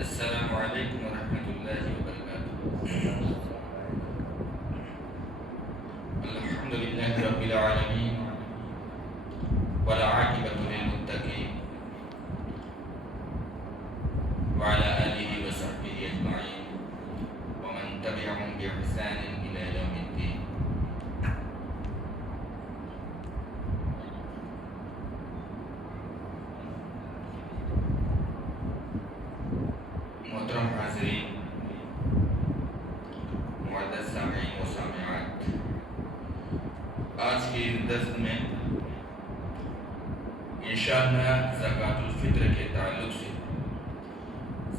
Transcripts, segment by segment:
السلام علیکم ورحمۃ اللہ وبرکاتہ۔ الحمد للہ رب العالمین والعاقبۃ للمتقین وعلی آلہ وصحبہ اجمعین ومن تبعهم بإحسان إلی یوم الدین۔ محترم حاضرین، معزز سامعین و سامعات، آج کے درس میں انشاءاللہ زکوٰۃ الفطر کے تعلق سے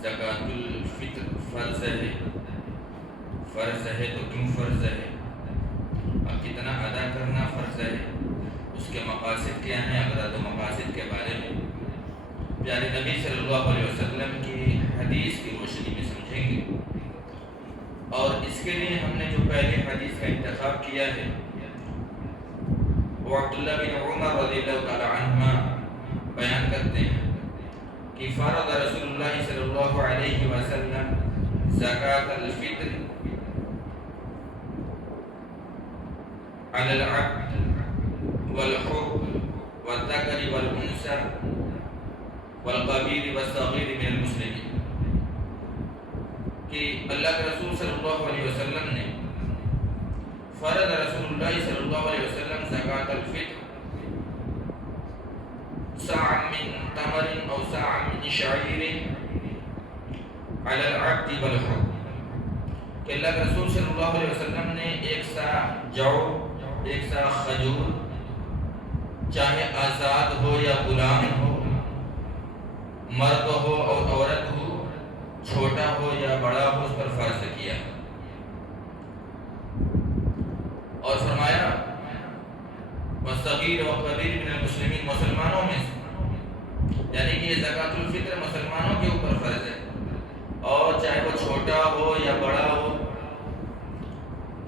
زکوٰۃ الفطر فرض ہے تو کیوں فرض ہے، اور کتنا ادا کرنا فرض ہے، اس کے مقاصد کیا ہیں، اغراض و مقاصد کے بارے میں پیارے نبی صلی اللہ علیہ وسلم کی حدیث کی روشنی میں سمجھیں گے۔ اور اس کے لیے ہم نے جو پہلے حدیث کا انتخاب کیا ہے وہ عبداللہ بن عمر رضی اللہ تعالی عنہما بیان کرتے ہیں کہ فرض رسول اللہ صلی اللہ علیہ وسلم زکوٰۃ الفطر علی العبد والحر والذکر والانثى والکبیر والصغیر من المسلمین، کہ اللہ کے رسول صلی اللہ علیہ وسلم نے فرض رسول اللہ صلی اللہ علیہ وسلم زکوٰۃ الفطر صاع من تمر او صاع من شعیر علی العبد والحر، کہ اللہ کے رسول صلی اللہ علیہ وسلم نے ایک صاع جو، ایک صاع کھجور، چاہے آزاد ہو یا غلام ہو، مرد ہو اور عورت ہو، چھوٹا ہو یا بڑا ہو، اس پر فرض کیا اور فرمایا والصغیر والکبیر من المسلمین، مسلمانوں میں سے، یعنی کہ یہ زکوٰۃ الفطر مسلمانوں کے اوپر فرض ہے، اور چاہے وہ چھوٹا ہو یا بڑا ہو،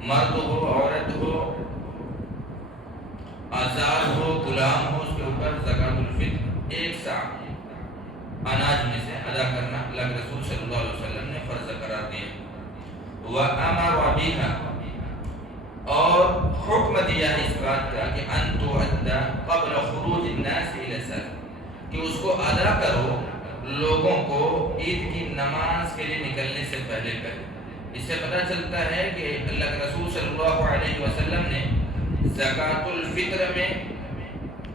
مرد ہو عورت ہو، آزاد ہو غلام ہو، اس کے اوپر زکوٰۃ الفطر ایک صاع اناج میں سے ادا کرنا اللہ کے رسول صلی اللہ علیہ وسلم نے فرض قرار دیا۔ وَأَمَرَ بِهَا، اور حکم دیا اس بات کا کہ أَن تُؤَدَّ قَبْلَ خُرُوجِ النَّاسِ إِلَى الصَّلَاةِ، کہ اس کو ادا کرو لوگوں کو عید کی نماز کے لیے نکلنے سے پہلے پہلے۔ اس سے پتہ چلتا ہے کہ اللہ کے رسول صلی اللہ علیہ وسلم نے زکوٰۃ الفطر میں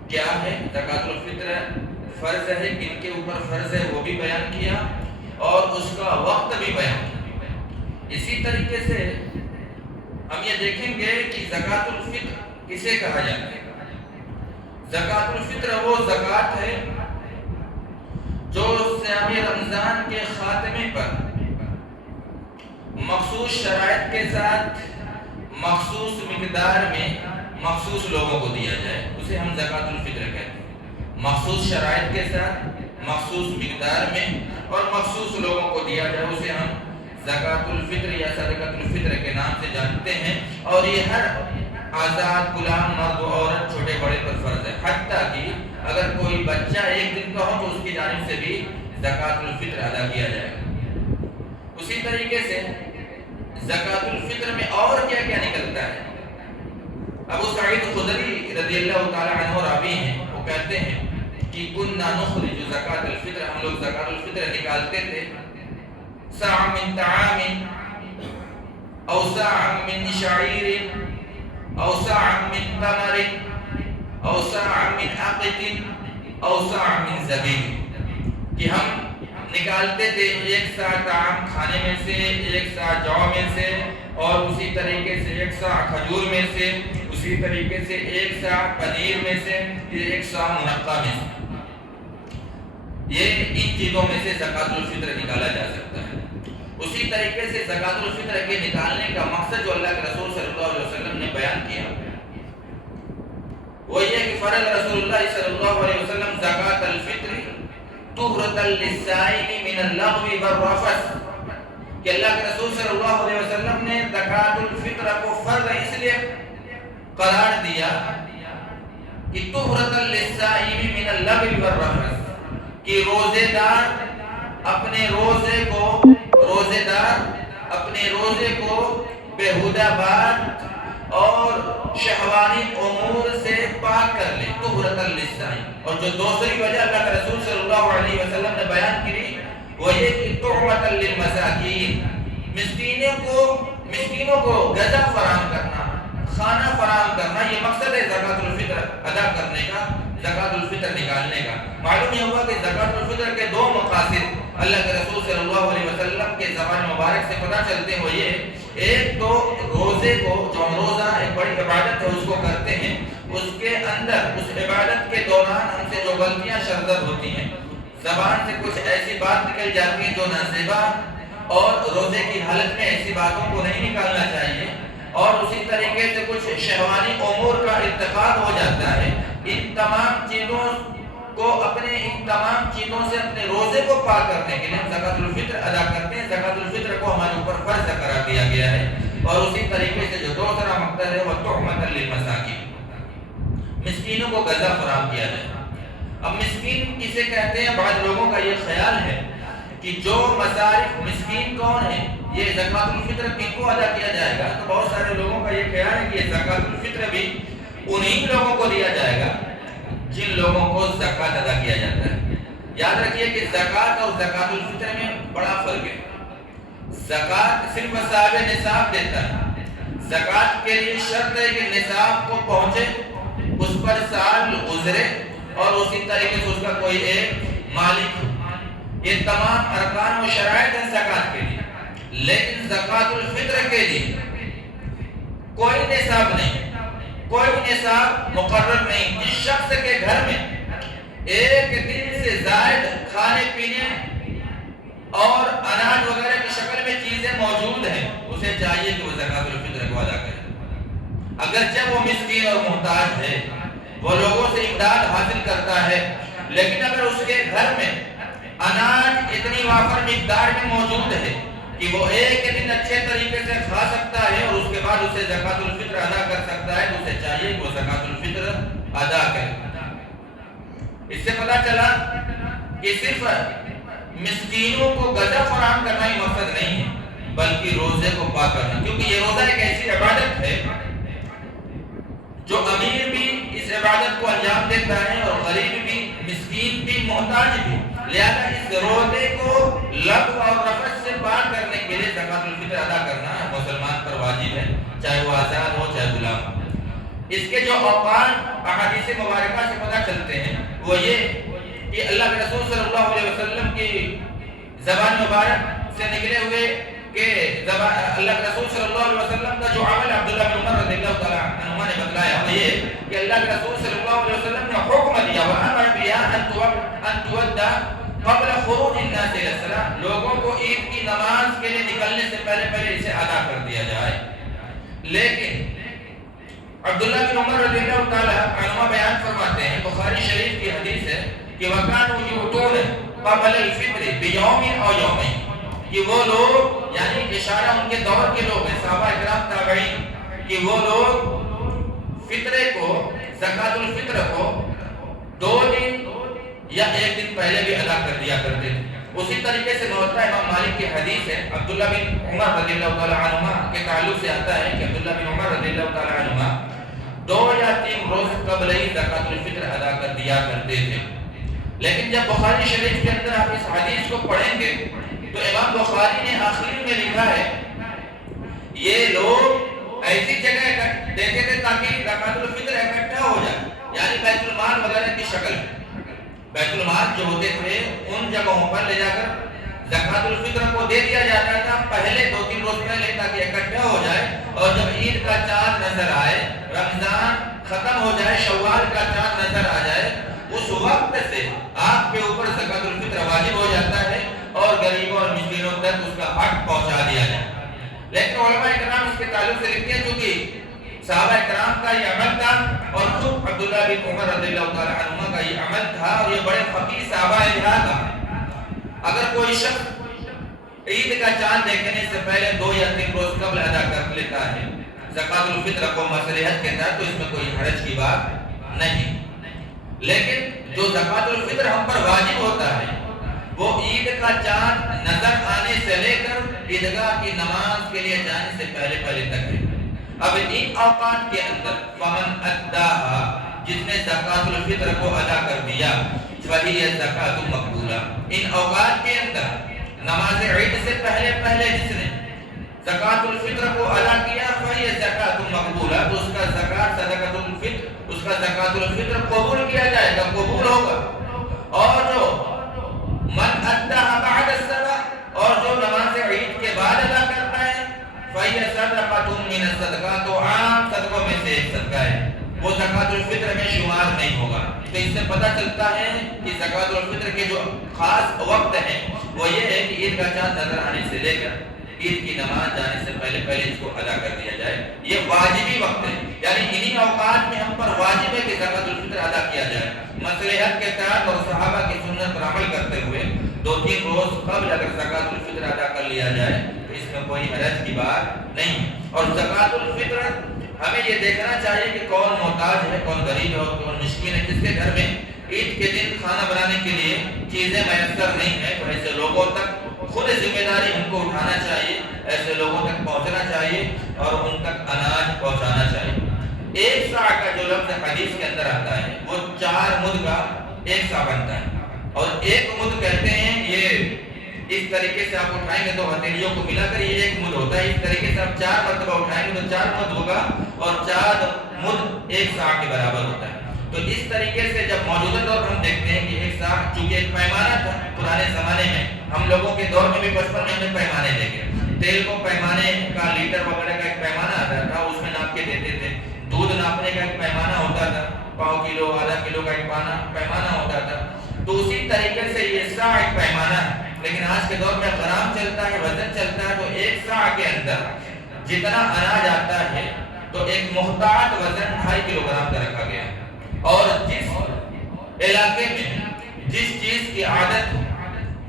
کیا ہے، زکوٰۃ الفطر فرض ہے، کن کے اوپر فرض ہے وہ بھی بیان کیا اور اس کا وقت بھی بیان کیا۔ اسی طریقے سے ہم یہ دیکھیں گے کہ زکوٰۃ الفطر کسے کہا جاتا ہے۔ زکوٰۃ الفطر وہ زکوٰۃ ہے جو صیام رمضان کے خاتمے پر مخصوص شرائط کے ساتھ مخصوص مقدار میں مخصوص لوگوں کو دیا جائے، اسے ہم زکوٰۃ الفطر کہتے ہیں۔ مخصوص شرائط کے ساتھ مخصوص مقدار میں اور مخصوص لوگوں کو دیا جائے، اسے ہم زکوٰۃ الفطر یا صدقۃ الفطر کے نام سے جانتے ہیں، اور یہ ہر آزاد غلام مرد و عورت چھوٹے بڑے پر فرض ہے، حتیٰ کہ اگر کوئی بچہ ایک دن کا ہو تو اس کی جانب سے بھی زکوٰۃ الفطر ادا کیا جائے گا۔ اسی طریقے سے زکوٰۃ الفطر میں اور کیا کیا نکلتا ہے۔ ابو سعید خدری رضی اللہ تعالی عنہ راوی ہیں، وہ کہتے ہیں کہ كنا نخرج زکوٰۃ الفطر، ہم لوگ زکوٰۃ الفطر نکالتے تھے، صاع من طعام او صاع من شعیر او صاع من تمر او صاع من عقد او صاع من زبیب، کہ ہم نکالتے تھے ایک صاع طعام کھانے میں سے، ایک صاع جو میں سے، اور اسی طریقے سے ایک صاع کھجور میں سے، اسی طریقے سے ایک صاع پنیر میں سے، ایک صاع منقع میں سے۔ یہ ان چیزوں میں سے زکوٰۃ الفطر نکالا جا سکتا ہے۔ اسی طریقے سے زکوٰۃ الفطر کے نکالنے کا مقصد جو اللہ کے رسول صلی اللہ علیہ وسلم نے بیان کیا وہ یہ کہ فرض رسول اللہ صلی اللہ علیہ وسلم زکوٰۃ الفطر طہرۃ للصائم من اللغو والرفث، کہ اللہ کے رسول صلی اللہ علیہ وسلم نے زکوٰۃ الفطر کو فرض اس لیے قرار دیا کہ طہرۃ للصائم من اللغو والرفث، کہ روزے دار اپنے روزے کو روزے دار اپنے روزے کو بیہودہ بات اور شہوانی امور سے پاک کر لے طہرۃ للصائم. اور جو دوسری وجہ اللہ کے رسول صلی اللہ علیہ وسلم نے بیان کی وہ یہ کہ طعمۃ للمساکین، مسکینوں کو غذا فراہم کرنا، کھانا فراہم کرنا، یہ مقصد ہے زکوٰۃ الفطر ادا کرنے کا، زکوٰۃ الفطر نکالنے کا. معلوم یہ ہوا کہ زکوٰۃ الفطر کے دو مقاصد اللہ کے رسول صلی اللہ علیہ وسلم کے زبان مبارک سے پتہ چلتے ہیں. یہ ایک تو روزے کو، جو ہم روزہ ایک بڑی عبادت ہے اس کو کرتے ہیں، اس کے اندر اس عبادت کے دوران ہم سے جو غلطیاں شرزد ہوتی ہیں، زبان سے کچھ ایسی بات نکل جاتی ہے جو نازیبا، اور روزے کی حالت میں ایسی باتوں کو نہیں نکالنا چاہیے، اور اسی طریقے سے کچھ شہوانی امور کا ارتکاب ہو جاتا ہے. ان تمام چیزوں سے اپنے روزے کو پاک کرنے کے لیے ہم زکوٰۃ الفطر ادا کرتے ہیں. زکوٰۃ الفطر کو ہمارے اوپر فرض قرار دیا گیا ہے. اور اسی طریقے سے جو دوسرا مقصد ہے وہ طعمۃ للمساکین، مسکینوں کو غذا فراہم کیا جائے. اب مسکین کسے کہتے ہیں؟ بعض لوگوں کا یہ خیال ہے کہ جو مصارف، مسکین کون ہے، یہ زکوٰۃ الفطر کن کو ادا کیا جائے گا؟ تو بہت سارے لوگوں کا یہ خیال ہے کہ یہ زکوٰۃ الفطر بھی انہی لوگوں کو دیا جائے گا جن لوگوں کو زکوٰۃ ادا کیا جاتا ہے. یاد رکھیے کہ زکوٰۃ اور زکوٰۃ الفطر میں بڑا فرق ہے. زکوٰۃ صرف صاحب نصاب دیتا ہے. زکوٰۃ کے لیے شرط ہے کہ نصاب کو پہنچے، اس پر سال گزرے، اور اسی طریقے سے اس کا کوئی ایک مالک ہو. یہ تمام ارکان و شرائط ہیں زکوٰۃ کے لیے. لیکن زکوٰۃ الفطر کے لیے کوئی نصاب نہیں، کوئی نصاب مقرر نہیں. جس شخص کے گھر میں ایک دن سے زائد کھانے پینے اور اناج وغیرہ کی شکل میں چیزیں موجود ہیں، اسے چاہیے کہ وہ زکوٰۃ الفطر کو ادا کرے. اگرچہ وہ مسکین اور محتاج ہے، وہ لوگوں سے امداد حاصل کرتا ہے، لیکن اگر اس کے گھر میں اناج اتنی وافر مقدار میں موجود ہے کہ وہ ایک دن اچھے طریقے سے کھا سکتا ہے اور اس کے بعد اسے زکوٰۃ الفطر ادا کر سکتا ہے، تو اسے چاہیے کہ وہ زکوٰۃ الفطر ادا کرے. اس سے پتہ چلا کہ صرف مسکینوں کو غذا فراہم کرنا ہی مقصد نہیں ہے، بلکہ روزے کو پاک کرنا. کیونکہ یہ روزہ ایک ایسی عبادت ہے جو امیر بھی اس عبادت کو انجام دیتا ہے، اور غریب بھی، مسکین بھی، محتاج بھی. لہذا اس روزے کو لغو اور رفث سے پاک کرنے کے لیے زکوٰۃ الفطر ادا کرنا مسلمان پر واجب ہے، چاہے وہ آزاد ہو چاہے غلام ہو. اس کے جو اوقات احادیث مبارکہ سے پتہ چلتے ہیں وہ یہ کہ اللہ کے رسول صلی اللہ علیہ وسلم کی زبان مبارک سے نکلے ہوئے کہ اللہ کے رسول صلی اللہ علیہ وسلم کا جو عمل عبداللہ بن عمر رضی اللہ تعالیٰ عنہما نے بتلایا وہ یہ کہ اللہ کے رسول صلی اللہ علیہ وسلم نے حکم دیا وَأَمَرَ بِهَا أَن تُوَدَّ قبل خروج الناس الى الصلاة، لوگوں کو عید کی نماز کے لیے نکلنے سے پہلے اسے ادا کر دیا جائے. لیکن عبداللہ بن عمر رضی اللہ تعالیٰ عنہما بیان فرماتے ہیں، بخاری شریف کی حدیث ہے کہ وَكَانُوا يُؤْتُونَ قبل الفطر بِيَوْمٍ أَوْ يَوْمَيْنِ، کہ وہ لوگ، یعنی اشارہ ان کے دور کے لوگ ہیں، صحابہ اکرام تابعین، کہ وہ لوگ فطرے کو، زکوٰۃ الفطر کو 2 دن یا 1 دن پہلے بھی ادا کر دیا کرتے تھے. اسی طریقے سے موطا امام مالک کی حدیث ہے، عبداللہ بن عمر رضی اللہ تعالیٰ عنہما کے تعلق سے آتا ہے کہ عبداللہ بن عمر رضی اللہ تعالیٰ عنہما 2 یا 3 روز قبل ہی زکوٰۃ الفطر ادا کر دیا کرتے تھے. لیکن جب بخاری شریف کے اندر آپ اس حدیث کو پڑھیں گے تو امام بخاری نے آخری میں لکھا ہے یہ لوگ ایسی جگہ دیتے تھے تاکہ زکوٰۃ الفطر اکٹھا ہو جائے، یعنی بیت المال وغیرہ کی شکل میں. بیت المال جو ہوتے تھے ان جگہوں پر لے جا کر زکوٰۃ الفطر کو دے دیا جاتا تھا پہلے 2-3 روز پہلے، تاکہ اکٹھا ہو جائے، اور جب عید کا چاند نظر آئے، رمضان ختم ہو جائے، شوال کا چاند نظر آ جائے، اس وقت سے آپ کے اوپر زکوٰۃ الفطر واجب ہو جاتا ہے اور غریبوں اور مسکینوں تک اس کا حق پہنچا دیا جائے. لیکن علماء کرام اس کے تعلق سے لکھتے ہیں چونکہ صحابہ کرام کا یہ عمل تھا اور خود عبداللہ بن عمر رضی اللہ تعالیٰ عنہما کا یہ عمل تھا، اور یہ بڑے فقیر صحابہ لہذا اگر کوئی شخص عید کا چاند دیکھنے سے پہلے 2 یا 3 روز قبل ادا کر لیتا ہے زکوٰۃ الفطر کو مصلحت کے تحت، تو اس میں کوئی حرج کی بات نہیں. لیکن جو زکوٰۃ الفطر ہم پر واجب ہوتا ہے وہ عید کا چاند نظر آنے سے لے کر عیدگاہ کی نماز کے لیے جانے سے پہلے تک ہے۔ اب ان اوقات کے اندر فمن اداہا، جس نے زکوٰۃ الفطر کو ادا کر دیا، فہی زکوٰۃ مقبولہ، ان اوقات کے اندر نماز عید سے پہلے جس نے زکوٰۃ الفطر کو ادا کیا، فہی زکوٰۃ مقبولہ، تو اس کا زکوٰۃ صدقۃ الفطر، اس کا زکوٰۃ الفطر قبول کیا جائے گا، قبول ہوگا۔ اور جو من اداہا بعد الصلاۃ، اور جو نماز عید کے بعد ادا کرتا ہے، فہی صدقۃ من الصدقات، تو عام صدقوں میں سے ایک صدقہ ہے، وہ زکوٰۃ الفطر میں شمار نہیں ہوگا۔ تو اس سے پتہ چلتا ہے کہ زکوٰۃ الفطر کے جو خاص وقت ہے وہ یہ ہے کہ عید کا چاند نظر آنے سے لے کر عید کی نماز جانے سے پہلے اس کو ادا کر دیا جائے، یہ واجبی وقت ہے، یعنی انہی اوقات میں ہم پر واجب ہے کہ زکوٰۃ الفطر ادا کیا جائے۔ مصلحت کے تحت اور صحابہ کی سنت پر عمل کرتے ہوئے 2-3 روز قبل اگر زکوٰۃ الفطر ادا کر لیا جائے تو اس میں کوئی حرج کی بات نہیں۔ اور زکوٰۃ الفطر ہمیں یہ دیکھنا چاہیے کہ کون محتاج ہے، کون غریب ہے اور کون مسکین ہے، جس کے گھر میں عید کے دن کھانا بنانے کے لیے چیزیں میسر نہیں ہیں، تو ایسے لوگوں تک خود ذمہ داری ہم کو اٹھانا چاہیے، ایسے لوگوں تک پہنچنا چاہیے اور ان تک اناج پہنچانا چاہیے۔ ایک سا کا جو لفظ حدیث کے اندر آتا ہے وہ 4 مد کا ایک سا بنتا ہے، اور ایک مد کہتے ہیں یہ اس طریقے سے آپ اٹھائیں گے تو ہتھیلیوں کو ملا کر یہ ایک مد ہوتا ہے، اس طریقے سے آپ 4 مرتبہ اٹھائیں گے تو 4 مد ہوگا، اور 4 مد ایک سا کے برابر ہوتا ہے۔ تو اس طریقے سے جب موجودہ دور ہم دیکھتے ہیں کہ ایک سا چونکہ ایک پیمانہ تھا پرانے زمانے میں، ہم لوگوں کے دور میں بھی بچپن میں ہمیں پیمانے دیکھے، تیل کو پیمانے کا لیٹر وغیرہ کا ایک پیمانہ آتا تھا، اس میں ناپ کے دیتے تھے، دودھ ناپنے کا ایک پیمانہ ہوتا تھا، پاؤ کلو آدھا کلو کا ایک پیمانہ ہوتا تھا، تو اسی طریقے سے یہ سا ایک پیمانہ ہے۔ لیکن آج کے دور میں گرام چلتا ہے، وزن چلتا ہے، تو ایک سا کے اندر جتنا اناج آتا ہے تو ایک محتاط وزن 2.5 کلو گرام کا رکھا گیا، اور جس علاقے میں جس چیز کی عادت ہو،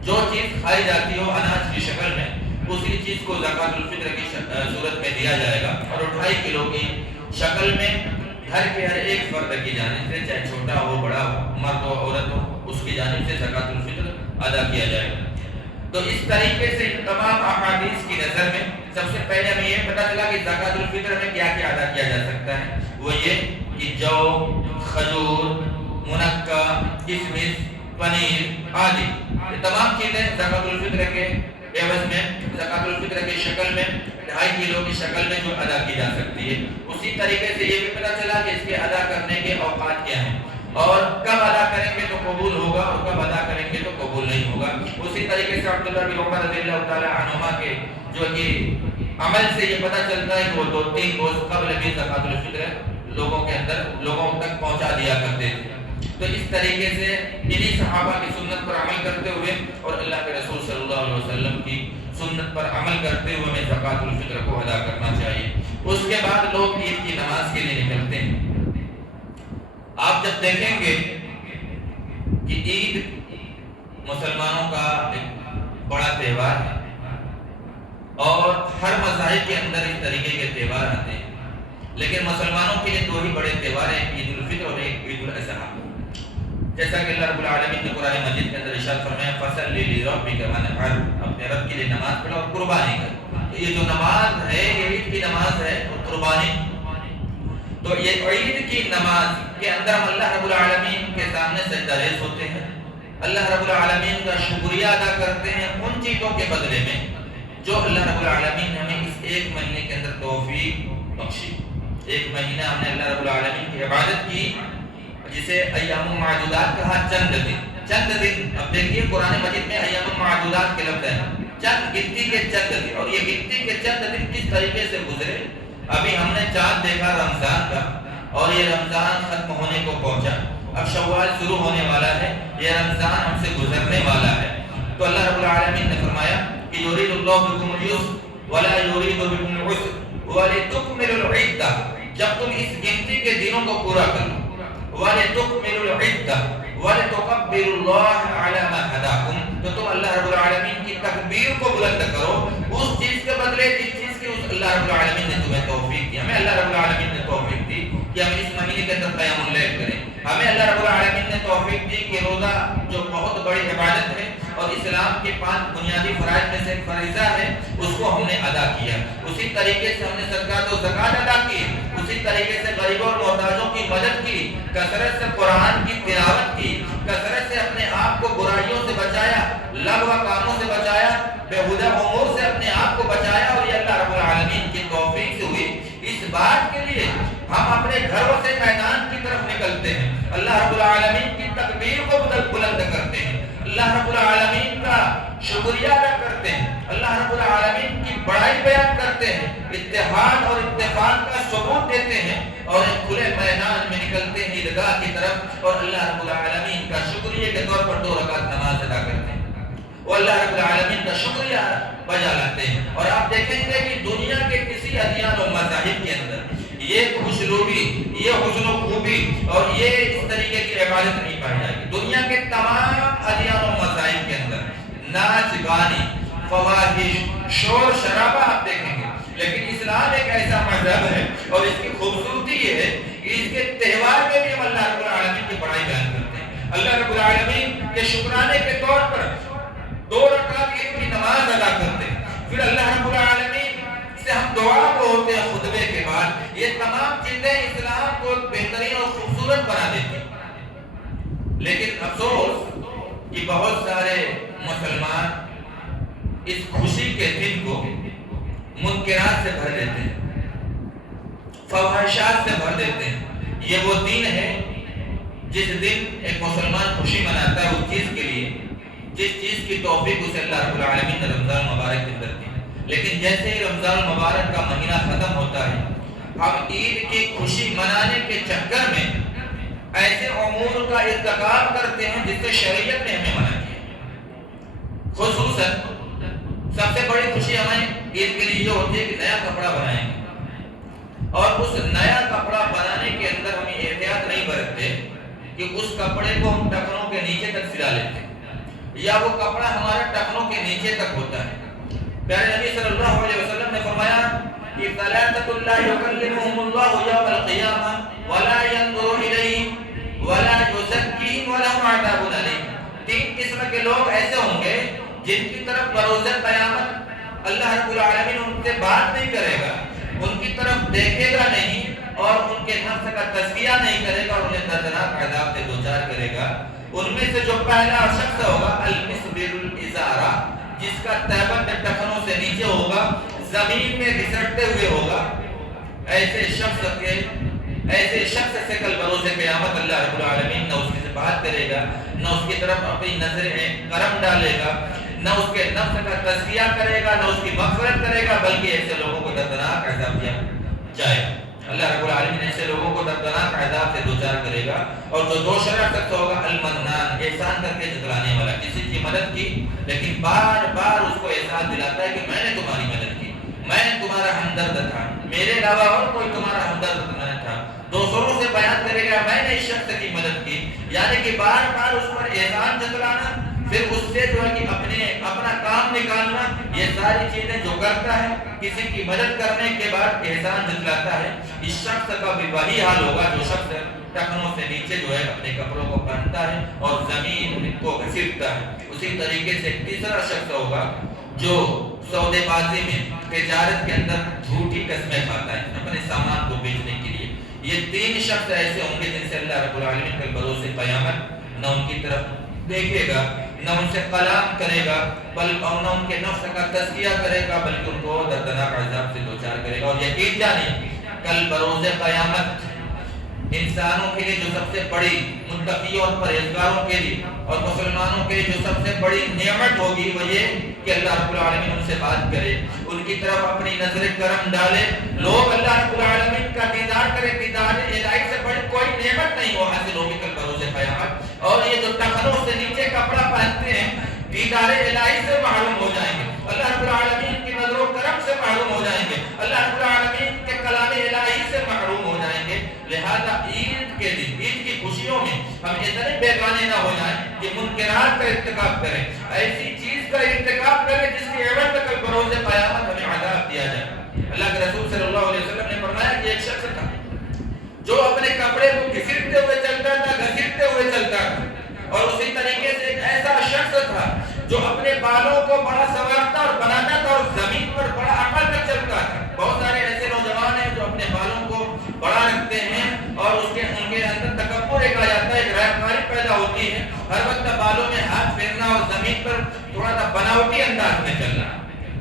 جو چیز کھائی جاتی ہو اناج کی شکل میں، اسی چیز کو زکوٰۃ الفطر کی صورت میں دیا جائے گا، اور 2.5 کلو کی شکل میں گھر کے ہر ایک فرد کی جانب سے، چاہے چھوٹا ہو بڑا ہو، مرد ہو عورت ہو، اس کی جانب سے زکوٰۃ الفطر ادا کیا جائے گا۔ تو اس طریقے سے تمام احادیث کی نظر میں سب سے پہلے ہمیں یہ پتہ چلا کہ زکوٰۃ الفطر میں کیا کیا ادا کیا جا سکتا ہے، وہ یہ کہ جو، کھجور، منقہ، کشمش، پنیر آدی یہ تمام چیزیں زکوٰۃ الفطر کے عوض میں، زکوٰۃ الفطر کی شکل میں 2.5 کلو کی شکل میں جو ادا کی جا سکتی ہے۔ اسی طریقے سے یہ بھی پتہ چلا کہ اس کے ادا کرنے کے اوقات کیا ہیں، اور کب ادا کریں گے تو قبول ہوگا اور کب ادا کریں گے تو قبول نہیں ہوگا۔ اسی طریقے سے عبداللہ بن عمر رضی اللہ تعالی عنہما کے جو کہ عمل سے یہ پتہ چلتا ہے کہ وہ 2-3 روز قبل بھی زکوٰۃ الفطر لوگوں تک پہنچا دیا کرتے تھے۔ تو اس طریقے سے انہی صحابہ کی سنت پر عمل کرتے ہوئے اور اللہ کے رسول صلی اللہ علیہ وسلم کی سنت پر عمل کرتے ہوئے ہمیں زکوٰۃ الفطر کو ادا کرنا چاہیے۔ اس کے بعد لوگ عید کی نماز کے لیے نکلتے ہیں۔ آپ جب دیکھیں گے کہ عید مسلمانوں کا ایک بڑا تہوار ہے، اور ہر مذاہب کے اندر اس طریقے کے تہوار آتے ہیں، لیکن مسلمانوں کے لیے 2 ہی بڑے تہوار ہیں، عید الفطر اور ایک عید الاضحیٰ۔ جیسا کہ اللہ رب العالمین نے قرآن مجید کے اندر ارشاد فرمایا فَصَلِّ لِرَبِّكَ وَانْحَرْ، اپنے رب کے لیے نماز پڑھو اور قربانی کر۔ تو یہ جو نماز ہے یہ عید کی نماز ہے اور قربانی، تو یہ عید کی نماز کے اندر ہم اللہ رب العالمین کے سامنے سجدہ ریز ہوتے ہیں، اللہ رب العالمین کا شکریہ ادا کرتے ہیں ان چیزوں کے بدلے میں جو اللہ رب العالمین نے ہمیں اس 1 مہینے کے اندر توفیق بخشی۔ 1 مہینہ ہم نے اللہ رب العالمین کی عبادت کی، جسے ایام معدودات کہا، چند دن۔ اب دیکھیے قرآن مجید میں ایام معدودات کے لفظ ہیں، چند، گنتی کے چند دن، اور یہ گنتی کے چند دن کس طریقے سے گزرے۔ ابھی ہم نے چاند دیکھا رمضان کا، اور یہ رمضان ختم ہونے کو پہنچا، اب شوال شروع ہونے والا ہے، یہ رمضان ہم سے گزرنے والا ہے۔ تو اللہ رب العالمین نے فرمایا کہ یرید اللہ بکم اليسر ولا یرید بکم العسر ولتکملوا العدہ، جب تم اس گنتی کے دنوں کو پورا کر لو، وَلِتُكْمِلُوا الْعِدَّةَ وَلِتُكَبِّرُوا اللَّهَ عَلَى مَا هَدَاكُمْ، تو تم اللہ رب العالمین کی تکبیر کو بلند کرو اس چیز کے بدلے جس چیز کی اللہ رب العالمین نے تمہیں توفیق دی۔ ہمیں اللہ رب العالمین نے توفیق دی کہ ہم اس مہینے کے اندر قیام اللیل کریں، ہمیں اللہ رب العالمین نے توفیق دی کہ روزہ جو بہت بڑی عبادت ہے اور اسلام کے 5 بنیادی فرائض میں سے ایک فریضہ ہے، اس کو ہم نے ادا کیا۔ اسی طریقے سے ہم نے صدقات و زکوٰۃ ادا کی، اسی طریقے سے غریبوں اور محتاجوں کی مدد کی، کثرت سے قرآن کی تلاوت کی، کثرت سے اپنے آپ کو برائیوں سے بچایا، لغو کاموں سے بچایا، بےہودہ امور سے اپنے آپ کو بچایا، اور یہ اللہ رب العالمین کی توفیق سے ہوئی۔ اس بات کے لیے ہم اپنے گھروں سے میدان کی طرف نکلتے ہیں، اللہ رب العالمین کی تکبیر کو بلند کرتے ہیں، اللہ رب العالمین کا شکریہ ادا کرتے ہیں، اللہ رب العالمین کی بڑائی بیان کرتے ہیں، اتحاد اور اتفاق کا ثبوت دیتے ہیں، اور ایک کھلے میدان میں نکلتے ہیں عیدگاہ کی طرف، اور اللہ رب العالمین کا شکریہ کے طور پر 2 رکعت نماز ادا کرتے ہیں، وہ اللہ رب العالمین کا شکریہ بجا لاتے ہیں۔ اور آپ دیکھیں گے کہ دنیا کے کسی ادیان و مذاہب کے اندر یہ خوشلوبی، یہ حسن و خوبی اور یہ اس طریقے کی عبادت نہیں پائی جائے گی۔ دنیا کے تمام ادیان و مذاہب کے اندر ناچ گانی، فواحش، شور شرابہ آپ دیکھیں گے، لیکن اسلام ایک ایسا مذہب ہے اور اس کی خوبصورتی یہ ہے کہ اس کے تہوار میں بھی ہم اللہ رب العالمین کی بڑائی بیان کرتے ہیں، اللہ رب العالمین کے شکرانے کے طور پر 2 رکعت عید کی نماز ادا کرتے ہیں، پھر اللہ رب العالمین سے ہم دعا کو ہوتے ہیں خطبے کے بعد۔ یہ تمام چیزیں اسلام کو بہترین اور خوبصورت بنا دیتی ہیں، لیکن افسوس کہ بہت سارے مسلمان اس خوشی کے دن کو منکرات سے بھر دیتے ہیں، فواحشات سے بھر دیتے ہیں۔ یہ وہ دن ہے جس دن ایک مسلمان خوشی مناتا ہے اس چیز کے لیے جس چیز کی توفیق اسے اللہ رب العالمین نے رمضان مبارک کے اندر دی، لیکن جیسے ہی رمضان مبارک کا مہینہ ختم ہوتا ہے، ہم عید کی خوشی منانے کے چکر میں ایسے امور کا ارتکاب کرتے ہیں جس سے شریعت نے ہمیں منع کیا۔ خصوصاً سب سے بڑی خوشی ہمیں عید کے لیے یہ ہوتی ہے کہ نیا کپڑا بنائیں گے، اور اس نیا کپڑا بنانے کے اندر ہم احتیاط نہیں برتتے کہ اس کپڑے کو ہم ٹخنوں کے نیچے تک سلا لیتے ہیں، یا وہ کپڑا ہمارے ٹخنوں کے نیچے تک ہوتا ہے۔ پیارے نبی صلی اللہ علیہ وسلم نے فرمایا کہ ثلاثة لا يكلمهم الله يوم القيامة ولا ينظر إليهم ولا يزكيهم ولهم عذاب أليم۔ 3 قسم کے لوگ ایسے ہوں گے جن کی طرف بروز قیامت اللہ رب العالمین ان سے بات نہیں کرے گا، ان کی طرف دیکھے گا نہیں، اور ان کے نفس کا تزکیہ نہیں کرے گا، اور انہیں دردناک عذاب سے دوچار کرے گا۔ ان میں سے جو پہلا شخص ہوگا المسبل الازارہ، جس کا تہبند ٹخنوں سے نیچے ہوگا، زمین میں گھسٹتے ہوئے ہوگا، ایسے شخص سے کل بروز قیامت اللہ رب العالمین نہ اس سے بات کرے گا، نہ اس کی طرف اپنی نظر کرم ڈالے گا، نہ اس کے نفس کا تزکیہ کرے گا، نہ اس کی مغفرت کرے گا، بلکہ ایسے لوگوں کو دردناک عذاب دیا جائے۔ اللہ رب العالمین ایسے لوگوں کو دردناک عذاب سے دوچار کرے گا۔ اور جو دوسرا شخص ہوگا المنان، احسان کر کے جتلانے والا، کسی کی مدد کی لیکن بار بار اس کو احساس دلاتا ہے کہ میں نے تمہاری مدد کی، میں نے تمہارا ہمدرد تھا، میرے علاوہ اور کوئی تمہارا ہمدرد نہ تھا۔ دوسروں سے بیان کرے گا میں نے اس شخص کی مدد کی، یعنی کہ بار بار اس پر احسان جتلانا، پھر اس سے جو ہے کہ اپنا کام نکالنا، یہ ساری چیزیں جو کرتا ہے کسی کی مدد کرنے کے بعد احسان جتلاتا ہے، اس شخص کا بھی وہی حال ہوگا جو شخص ٹخنوں سے نیچے جو ہے اپنے کپڑوں کو پہنتا ہے اور زمین کو گھسیٹتا ہے۔ اسی طریقے سے تیسرا شخص ہوگا جو سودے بازی میں، تجارت کے اندر جھوٹی قسمیں کھاتا ہے اپنے سامان کو بیچنے کے لیے۔ یہ 3 شخص ایسے ہوں گے جن سے اللہ رب العالمین کل بروز قیامت نہ ان کی طرف دیکھے گا، نہ ان سے کلام کرے گا، بلکہ نہ ان کے نفس کا تزکیہ کرے گا، بلکہ ان کو دردناک عذاب سے دوچار کرے گا۔ اور یقین جانیں کل بروز قیامت انسانوں کے لیے جو سب سے بڑی، متقیوں اور پرہیزگاروں کے لیے اور مسلمانوں کے لیے جو سب سے بڑی نعمت ہوگی وہ یہ کہ اللہ رب العالمین ان سے بات کرے، ان کی طرف اپنی نظر کرم ڈالے، لوگ اللہ رب العالمین کا دیدار کرے۔ دیدار الہی سے بڑی کوئی نعمت نہیں ہو حاصل ہوگی کل بروز قیامت۔ اور یہ جو ٹخنوں سے نیچے کپڑا پہنتے ہیں دیدار الہی سے محروم ہو جائیں گے، اللہ رب العالمین کی نظر و کرم سے محروم ہو جائیں گے، اللہ رب العالمین کے کلام الہی سے محروم ہو جائیں گے۔ لہذا عید کے دن، عید کی خوشیوں میں ہم اتنے بیگانے نہ ہو جائیں کہ منکرات کا ارتکاب کریں، ایسی چیز کا ارتکاب کریں جس کی عوض میں کل بروز قیامت ہمیں عذاب دیا جائے۔ اللہ کے رسول صلی اللہ علیہ وسلم نے فرمایا کہ ایک شخص تھا جو اپنے کپڑے کو گھسیٹتے ہوئے چلتا تھا، گھسیٹتے ہوئے چلتا تھا، اور اسی طریقے سے ایک ایسا شخص تھا بالوں کو بڑا سنوارتا اور بناتا تھا اور زمین پر بڑا عقل میں چلتا تھا. بہت سارے ایسے نوجوان ہیں جو اپنے بالوں کو بڑا رکھتے ہیں اور ان کے اندر تکبر ایک آ جاتا ہے, ایک رائے پیدا ہوتی ہے, ہر وقت بالوں میں ہاتھ پھیرنا اور زمین پر تھوڑا سا بناوٹی انداز میں چلنا.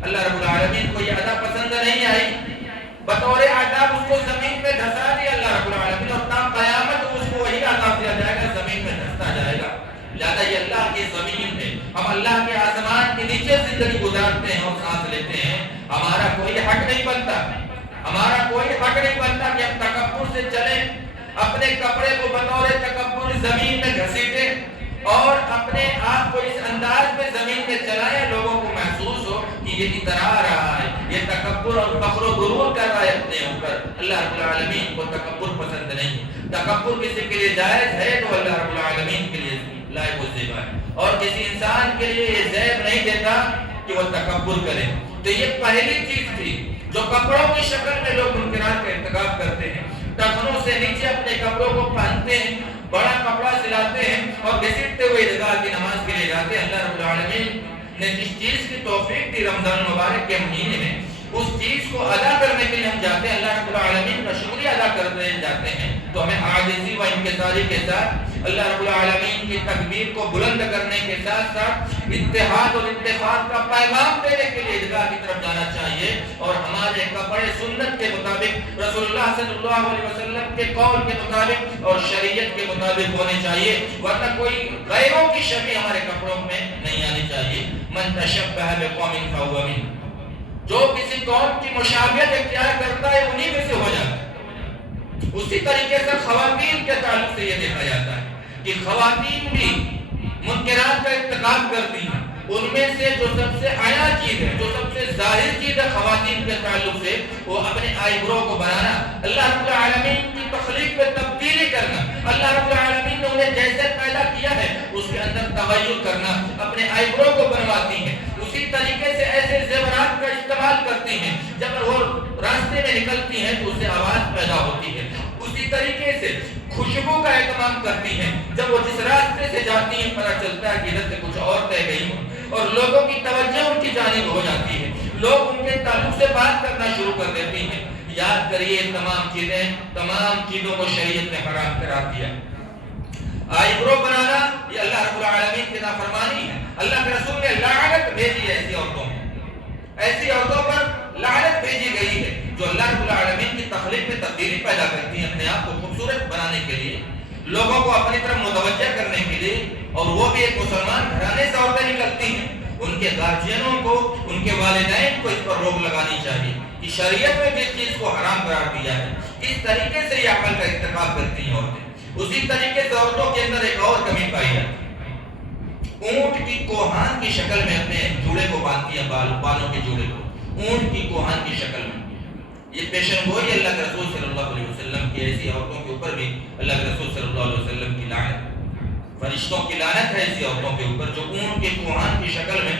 اللہ رب العالمین کو یہ ادا پسند نہیں آئی, بطور عذاب اس کو زمین میں دھسا دیا اللہ رب العالمین, اور تا قیامت اس کو وہی عذاب دیا جائے گا, زمین میں دھستا جائے گا. لہذا یہ اللہ کی زمین ہے, ہم اللہ کے آسمان کے نیچے زندگی گزارتے ہیں اور سانس لیتے ہیں. ہمارا کوئی حق نہیں بنتا, ہمارا کوئی حق نہیں بنتا کہ ہم تکبر سے چلیں, اپنے کپڑے کو بطور تکبر زمین میں گھسیٹیں اور اپنے آپ کو اس انداز میں زمین میں چلائیں, لوگوں کو محسوس ہو کہ یہ اترا رہا ہے, یہ تکبر اور فخر و غرور کر رہا ہے اپنے اوپر. اللہ رب العالمین کو تکبر پسند نہیں. تکبر کسی کے لیے جائز ہے تو اللہ رب العالمین کے لیے لائق و زیبا ہے, اور کسی انسان کے لیے یہ زیب نہیں دیتا کہ وہ تکبر کرے. تو یہ پہلی چیز تھی جو کپڑوں کی شکل میں لوگ منکرات کا ارتکاب کرتے ہیں. ٹخنوں سے نیچے اپنے کپڑوں کو پہنتے ہیں, بڑا کپڑا سلاتے ہیں اور گھسیٹتے ہوئے عیدگاہ کی نماز کے لیے جاتے ہیں. اللہ رب العالمین نے جس چیز کی توفیق دی رمضان مبارک کے مہینے میں, اس چیز کو ادا کرنے کے لیے ہم جاتے ہیں, اللہ رب العالمین کا شکریہ ادا کرنے جاتے ہیں. تو ہمیں عاجزی و انکساری کے ساتھ اللہ رب العالمین کی تکبیر کو بلند کرنے کے ساتھ ساتھ اتحاد اور اتفاق کا پیغام دینے کے لیے عیدگاہ کی طرف جانا چاہیے, اور ہمارے کپڑے سنت کے مطابق, رسول اللہ صلی اللہ علیہ وسلم کے قول کے مطابق اور شریعت کے مطابق ہونے چاہیے, ورنہ کوئی غیروں کی شبیہ ہمارے کپڑوں میں نہیں آنی چاہیے. من تشبہ بقوم فہو منہم, جو کسی قوم کی مشابہت اختیار کرتا ہے انہی میں سے ہو جاتا ہے. اسی طریقے سے خواتین کے تعلق سے یہ دیکھا جاتا ہے کہ خواتین بھی منکرات کا ارتکاب کرتی ہیں. ان میں سے جو سب سے عیا چیز ہے, جو سب سے ظاہر چیز ہے خواتین کے تعلق سے, وہ اپنے آئی برو کو بنانا, اللہ رب العالمین کی تخلیق میں تبدیلی کرنا, اللہ رب العالمین نے انہیں جیسے پیدا کیا ہے اس کے اندر تغیر کرنا, اپنے آئی برو کو بنواتی ہیں. اسی طریقے سے ایسے زیورات کا استعمال کرتی ہیں, جب وہ راستے میں نکلتی ہیں تو اس سے آواز پیدا ہوتی ہے. اسی طریقے سے خوشبو کا اہتمام کرتی ہیں, جب وہ جس راستے سے جاتی ہیں پتہ چلتا ہے کہ ادھر سے کچھ اور طے گئی ہوں, اور لوگوں کی توجہ ان کی جانب ہو جاتی ہے, لوگ ان کے تعلق سے بات کرنا شروع کر دیتی ہیں. یاد کریے تمام چیزوں کو شریعت نے حرام کرا دیا. آئی برو بنانا یہ اللہ رب العالمین کی نافرمانی ہے. اللہ کے رسول نے لعنت بھیجی ہے ایسی عورتوں پر لعنت بھیجی گئی ہے جو اللہ رب العالمین کی تخلیق میں تبدیلی پیدا کرتی ہیں, اپنے آپ کو خوبصورت بنانے کے لیے, لوگوں کو اپنی طرف متوجہ کرنے کے لیے, اور وہ بھی ایک مسلمان گھرانے سے عورتیں نکلتی ہیں. ان کے گارجینوں کو, ان کے والدین کو اس پر روک لگانی چاہیے کہ شریعت میں جس چیز کو حرام قرار دیا ہے اس طریقے سے یہ عمل کا ارتکاب کرتی ہیں عورتیں. اسی طریقے سے عورتوں کے اندر ایک اور کمی پائی جاتی ہے, اونٹ کی کوہان کی شکل میں اپنے جوڑے کو باندھتی ہیں, بالوں کے جوڑے کو اونٹ کی کوہان کی شکل میں. یہ پیشن گوئی اللہ کے رسول صلی اللہ علیہ وسلم کی ایسی عورتوں کے اوپر بھی اللہ کے رسول صلی اللہ علیہ وسلم کی لعنت, فرشتوں کی لعنت ہے ایسی عورتوں کے اوپر جو اونٹ کی کوہان کی شکل میں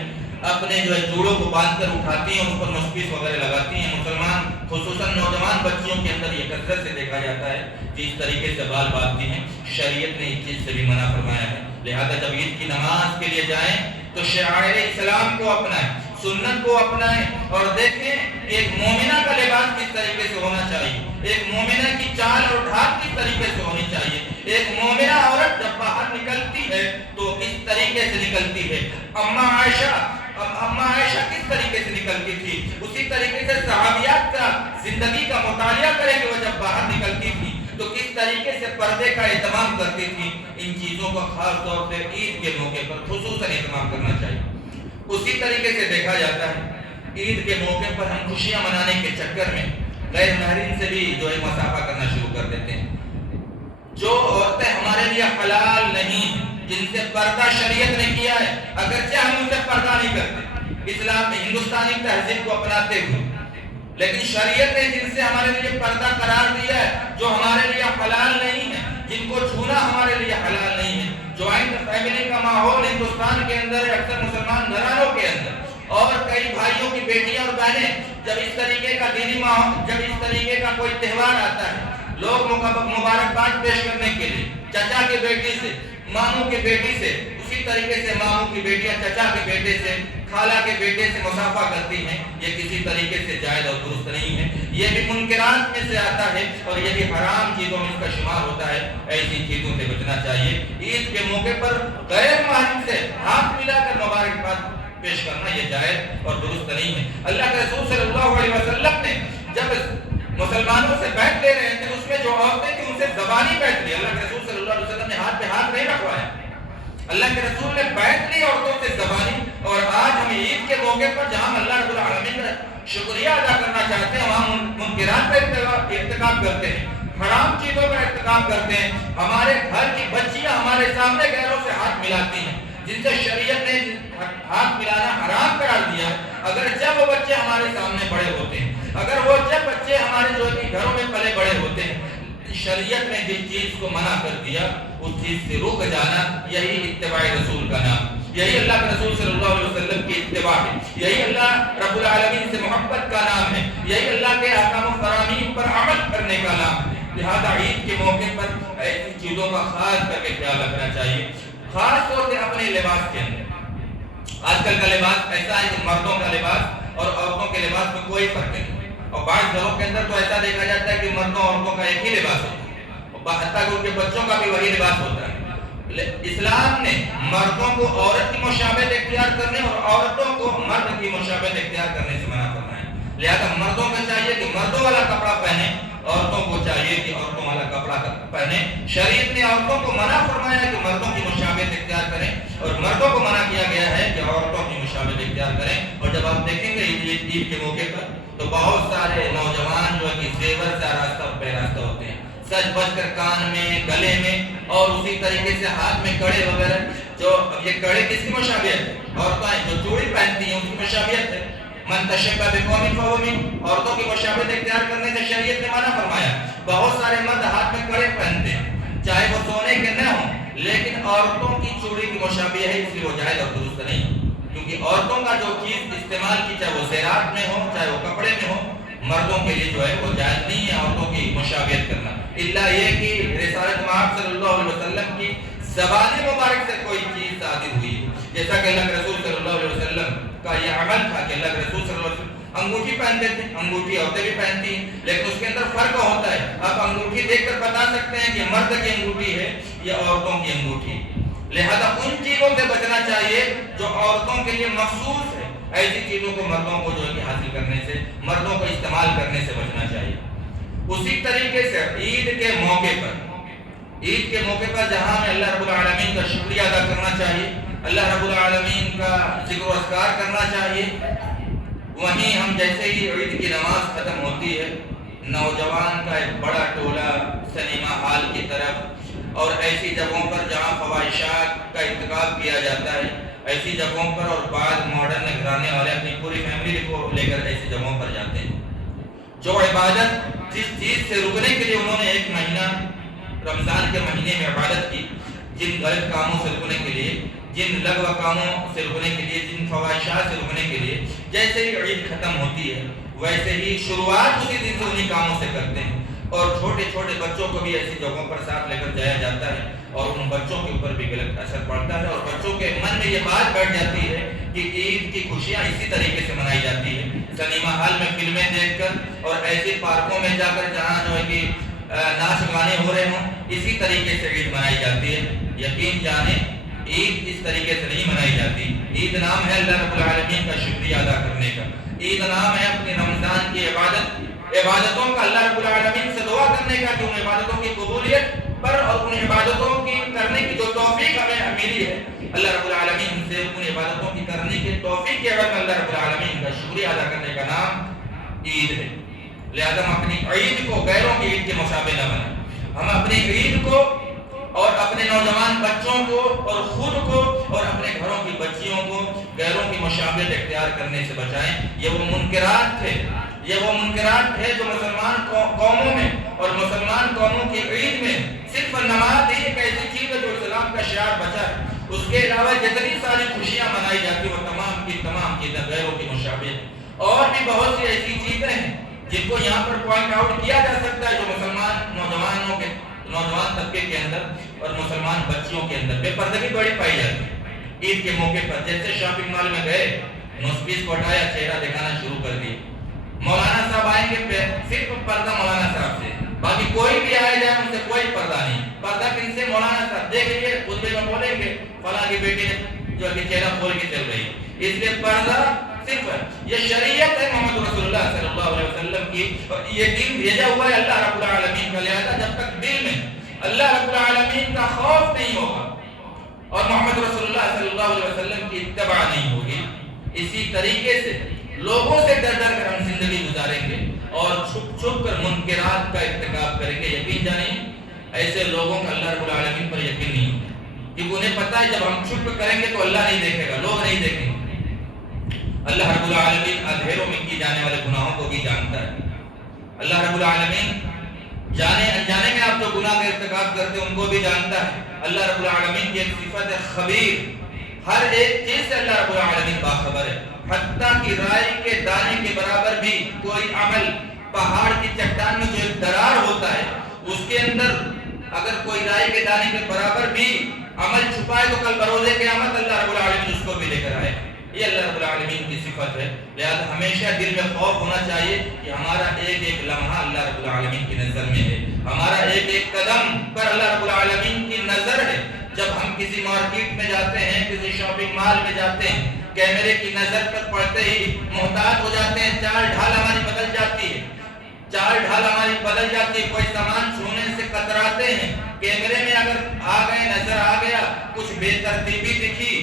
اپنے جو ہے جوڑوں کو باندھ کر اٹھاتی ہیں, اس پر مسپیس وغیرہ لگاتی ہیں. مسلمان خصوصاً نوجوان بچیوں کے اندر یہ کثرت سے دیکھا جاتا ہے کہ اس طریقے سے بال باندھتی ہیں. شریعت نے اس چیز سے بھی منع فرمایا ہے. لہذا جب عید کی نماز کے لیے جائیں تو شعائر اسلام کو اپنائیں, سنت کو اپنائیں, اور دیکھیں کہ ایک مومنہ کا لباس کس طریقے سے ہونا چاہیے, ایک مومنہ کی چال اور ڈھال کس طریقے سے ہونی چاہیے, ایک مومنہ عورت جب باہر نکلتی ہے تو کس طریقے سے نکلتی ہے. اما عائشہ کس طریقے سے نکلتی تھی, اسی طریقے سے صحابیات کا زندگی کا مطالعہ کریں کہ وہ جب باہر نکلتی تھی تو کس طریقے سے پردے کا اہتمام کرتی تھی. ان چیزوں کا خاص طور سے عید کے موقع پر خصوصاً اہتمام کرنا چاہیے. اسی طریقے سے دیکھا جاتا ہے عید کے موقع پر ہم خوشیاں منانے کے چکر میں غیر محرم سے بھی جو ہے مسافہ کرنا شروع کر دیتے ہیں. جو عورتیں ہمارے لیے حلال نہیں, جن سے پردہ شریعت نے کیا ہے, اگرچہ ہم ان سے پردہ نہیں کرتے اسلام میں ہندوستانی تہذیب کو اپناتے ہوئے, لیکن شریعت نے جن سے ہمارے لیے پردہ قرار دیا ہے, جو ہمارے لیے حلال نہیں ہے, جن کو چھونا ہمارے لیے حلال نہیں ہے. جوائنٹ فیملی کا ماحول ہندوستان کے اندر ہے, اکثر مسلمان گھرانوں کے اندر, اور کئی بھائیوں کی بیٹیاں اور بہنیں جب اس طریقے کا دینی ماحول, جب اس طریقے کا کوئی تہوار آتا ہے, لوگ مبارکباد پیش کرنے کے لیے چچا کے بیٹی سے, ماموں کے بیٹی سے, اسی اسی طریقے سے ماموں کی بیٹیاں چچا کے بیٹے سے، خالہ کے بیٹے سے مصافحہ کرتی ہیں، یہ کسی طریقے سے جائز اور درست نہیں ہے، یہ بھی منکرات میں سے آتا ہے اور یہ بھی حرام چیزوں میں اس کا شمار ہوتا ہے، ایسی چیزوں سے بچنا چاہیے۔ عید کے موقع پر غیر محرم سے ہاتھ ملا کر مبارکباد پیش کرنا یہ جائز اور درست نہیں ہے۔ اللہ کے رسول صلی اللہ علیہ وسلم نے جب مسلمانوں سے بیعت لے رہے تھے، اس میں جو عورتیں تھیں ان سے زبانی بیعت لی، اللہ کے رسول صلی اللہ علیہ وسلم نے ہاتھ پہ ہاتھ نہیں رکھوایا، اللہ کے رسول نے بیعت لی عورتوں سے زبانی۔ اور آج ہم عید کے موقع پر جہاں اللہ رب العالمین کا شکریہ ادا کرنا چاہتے ہیں، وہاں منکرات کا ارتکاب کرتے ہیں، حرام چیزوں کا ارتکاب کرتے ہیں، ہمارے گھر کی بچیاں ہمارے سامنے غیروں سے ہاتھ ملاتی ہیں جن سے شریعت نے ہاتھ ملانا حرام قرار دیا۔ اگر جب وہ بچے ہمارے سامنے بڑے ہوتے ہیں، اگر وہ جب بچے ہمارے جو ہے گھروں میں پلے بڑے ہوتے ہیں، شریعت نے جس چیز کو منع کر دیا اس چیز سے رک جانا، یہی اتباع رسول کا نام، یہی اللہ کے رسول صلی اللہ علیہ وسلم کی اتباع ہے، یہی اللہ رب العالمین سے محبت کا نام ہے، یہی اللہ کے احکام و فرامین پر عمل کرنے کا نام ہے۔ لہذا عید کے موقع پر ایسی چیزوں کا خاص کر کے خیال رکھنا چاہیے، خاص طور سے اپنے لباس کے اندر۔ آج کل کا لباس ایسا ہے کہ مردوں کا لباس اور عورتوں کے لباس میں کوئی فرق نہیں، اور بعض گھروں کے اندر تو ایسا دیکھا جاتا ہے کہ مردوں اور عورتوں کا ایک ہی لباس ہوتا ہے، اور حتیٰ کہ ان کے بچوں کا بھی وہی لباس ہوتا ہے۔ اسلام نے مردوں کو عورت کی مشابہت اختیار کرنے اور عورتوں کو مرد کی مشابہت اختیار کرنے سے منع کرنا ہے۔ لہذا مردوں کو چاہیے کہ مردوں والا کپڑا پہنے، عورتوں کو چاہیے کہ عورتوں والا کپڑا پہنے۔ شریعت نے عورتوں کو منع فرمایا ہے کہ مردوں کی مشابہت اختیار کریں، اور مردوں کو منع کیا گیا ہے کہ عورتوں کی مشابہت اختیار کریں۔ اور جب آپ دیکھیں گے عید کے موقع پر تو بہت سارے نوجوان جو ہے کہ زیور سے آراستہ اور پیراستہ ہوتے ہیں، سج بج کر کان میں، گلے میں، اور اسی طریقے سے ہاتھ میں کڑے وغیرہ، جو یہ کڑے کس کی مشابہت ہے؟ عورتیں جو چوڑی پہنتی ہیں ان کی مشابہت ہے۔ من تشبہ بقوم فہو منہ، عورتوں کی مشابہت اختیار کرنے سے شریعت نے منع فرمایا۔ بہت سارے مرد ہاتھ میں کڑے پہنتے ہیں، چاہے وہ سونے کے نہ ہوں، لیکن عورتوں کی چوڑی کی مشابہت ہے، اس لیے وہ جائز اور درست نہیں، کیونکہ عورتوں کا جو چیز استعمال کی، چاہے وہ زیورات میں ہو چاہے وہ کپڑے میں ہو، مردوں کے لیے جو ہے وہ جائز نہیں ہے عورتوں کی مشابہت کرنا، الا یہ کہ رسالت مآب صلی اللہ علیہ وسلم کی زبان مبارک سے کوئی چیز صادر ہوئی، جیسا کہ اللہ کے رسول صلی اللہ علیہ وسلم کا یہ عمل تھا کہ اللہ کے رسول صلی اللہ علیہ وسلم انگوٹھی پہنتے تھے، انگوٹھی عورتیں بھی پہنتی ہیں، لیکن اس کے اندر فرق ہوتا ہے۔ آپ انگوٹھی دیکھ کر بتا سکتے ہیں کہ مرد کی انگوٹھی ہے یا عورتوں کی انگوٹھی۔ لہذا ان چیزوں سے بچنا چاہیے جو عورتوں کے لیے مخصوص ہے، ایسی چیزوں کو مردوں کو جو ہے کہ حاصل کرنے سے، مردوں کو استعمال کرنے سے بچنا چاہیے۔ اسی طریقے سے عید کے موقع پر جہاں ہمیں اللہ رب العالمین کا شکریہ ادا کرنا چاہیے، اللہ رب العالمین کا ذکر و اذکار کرنا چاہیے، وہیں ہم جیسے ہی عید کی نماز ختم ہوتی ہے، نوجوان کا ایک بڑا ٹولہ سنیما ہال کی طرف اور ایسی جگہوں پر جہاں فواہشات کا ارتکاب کیا جاتا ہے، ایسی جگہوں پر، اور بعض ماڈرن گھرانے والے اپنی پوری فیملی کو لے کر ایسی جگہوں پر جاتے ہیں۔ جو عبادت جس چیز سے رکنے کے لیے انہوں نے ایک مہینہ رمضان کے مہینے میں عبادت کی، جن غلط کاموں سے رکنے کے لیے، جن لغو کاموں سے رکنے کے لیے، جن فواہشات سے رکنے کے لیے، جیسے ہی عید ختم ہوتی ہے ویسے ہی شروعات اسی دن سے انہیں کاموں سے کرتے ہیں، اور چھوٹے چھوٹے بچوں کو بھی ایسی جگہوں پر ساتھ لے کر جایا جاتا ہے، اور ان بچوں کے اوپر بھی غلط اثر پڑتا ہے، اور بچوں کے من میں یہ بات بیٹھ جاتی ہے کہ عید کی خوشیاں اسی طریقے سے منائی جاتی ہے، سنیما ہال میں فلمیں دیکھ کر اور ایسے پارکوں میں جا کر جہاں جو ہے کہ ناچ گانے ہو رہے ہوں، اسی طریقے سے عید منائی جاتی ہے۔ یقین جانیں عید اس طریقے سے نہیں منائی جاتی۔ عید نام ہے اللہ رب العالمین کا شکریہ ادا کرنے کا، عید نام ہے اپنے رمضان کی عبادتوں کا اللہ رب العالمین سے دعا کرنے کا کہ ان عبادتوں کی قبولیت پر اور ان عبادتوں کی کرنے کی جو توفیق ہمیں ملی ہے، اللہ رب العالمین سے ان عبادتوں کی کرنے کی توفیق کے عوض میں اللہ رب العالمین کا شکریہ ادا کرنے کا نام عید ہے۔ لہذا ہم اپنی عید کو غیروں کی عید کے مشابہ نہ بنائیں، ہم اپنی عید کو اور اپنے نوجوان بچوں کو اور خود کو اور اپنے گھروں کی بچیوں کو غیروں کی مشابہت اختیار کرنے سے بچائیں۔ یہ وہ منکرات تھے جو مسلمان قوموں میں اور مسلمان قوموں کی عید میں صرف نماز ہی ایک ایسی چیز ہے جو اسلام کا شعار بچا ہے، اس کے علاوہ جتنی ساری خوشیاں منائی جاتی ہیں وہ تمام کی تمام چیزیں غیروں کی مشابہت، اور بھی بہت سی ایسی چیزیں ہیں جن کو یہاں پر پوائنٹ آؤٹ کیا جا سکتا ہے جو مسلمان نوجوان طبقے کے اندر اور مسلمان بچیوں کے اندر بے پردگی بڑی پائی جاتی ہے۔ عید کے موقع پر جیسے شاپنگ مال میں گئے، نوز پیس کو ہٹایا، چہرہ دکھانا شروع کر دی. مولانا صاحب آئیں گے صرف پردہ مولانا صاحب سے، باقی کوئی بھی آئے جائے ان سے کوئی پردہ نہیں. پردہ کن سے؟ مولانا صاحب. دیکھ لیجیے خطبے میں بولیں گے فلاں کی بیٹی نے جو کہ چہرہ کھول کے چل رہی. اس لیے پردہ صرف ہے، یہ شریعت ہے محمد رسول اللہ صلی اللہ علیہ وسلم کی، اور یہ دین بھیجا ہوا ہے اللہ رب العالمین کا. لہذا جب تک دل میں اللہ رب العالمین کا خوف نہیں ہوگا اور محمد رسول اللہ صلی اللہ علیہ وسلم کی اتباع نہیں ہوگی، اسی طریقے سے لوگوں سے ڈر ڈر کر ہم زندگی گزاریں گے اور چھپ چھپ کر منکرات کا ارتکاب کریں گے. یقین جانیں ایسے لوگوں کا اللہ رب العالمین پر یقین نہیں ہوتا، کیونکہ انہیں پتہ ہے جب ہم چھپ کریں گے تو اللہ نہیں دیکھے گا، لوگ نہیں دیکھیں گے. اللہ رب العالمین اندھیروں میں کی جانے والے گناہوں کو بھی جانتا ہے. اللہ رب العالمین جانے انجانے میں آپ جو گناہ کا ارتکاب کرتے ہیں ان کو بھی جانتا ہے. اللہ رب العالمین کی ایک صفت ہے خبیر، ہر ایک چیز سے اللہ رب العالمین باخبر ہے. حتیٰ کہ رائی کے دانے کے برابر بھی کوئی عمل، پہاڑ کی چٹان میں جو ایک درار ہوتا ہے اس کے اندر اگر کوئی رائی کے دانے کے برابر بھی عمل چھپائے تو کل بروزے قیامت اللہ رب العالمین اس کو بھی لے کر آئے. یہ اللہ رب العالمین کی صفت ہے. لہذا ہمیشہ دل میں خوف ہونا چاہیے کہ ہمارا ایک ایک لمحہ اللہ رب العالمین کی نظر میں ہے، ہمارا ایک ایک قدم پر اللہ رب العالمین کی نظر ہے. جب ہم کسی مارکیٹ میں جاتے ہیں، کسی شاپنگ مال میں جاتے ہیں، کیمرے کی نظر پر پڑتے ہی محتاط ہو جاتے ہیں، چال ڈھال ہماری بدل جاتی ہے، چال ڈھال ہماری بدل جاتی ہے، کوئی سامان چھونے سے کتراتے ہیں. کیمرے میں اگر آ گئے، نظر آ گیا، کچھ بے ترتیبی دکھی،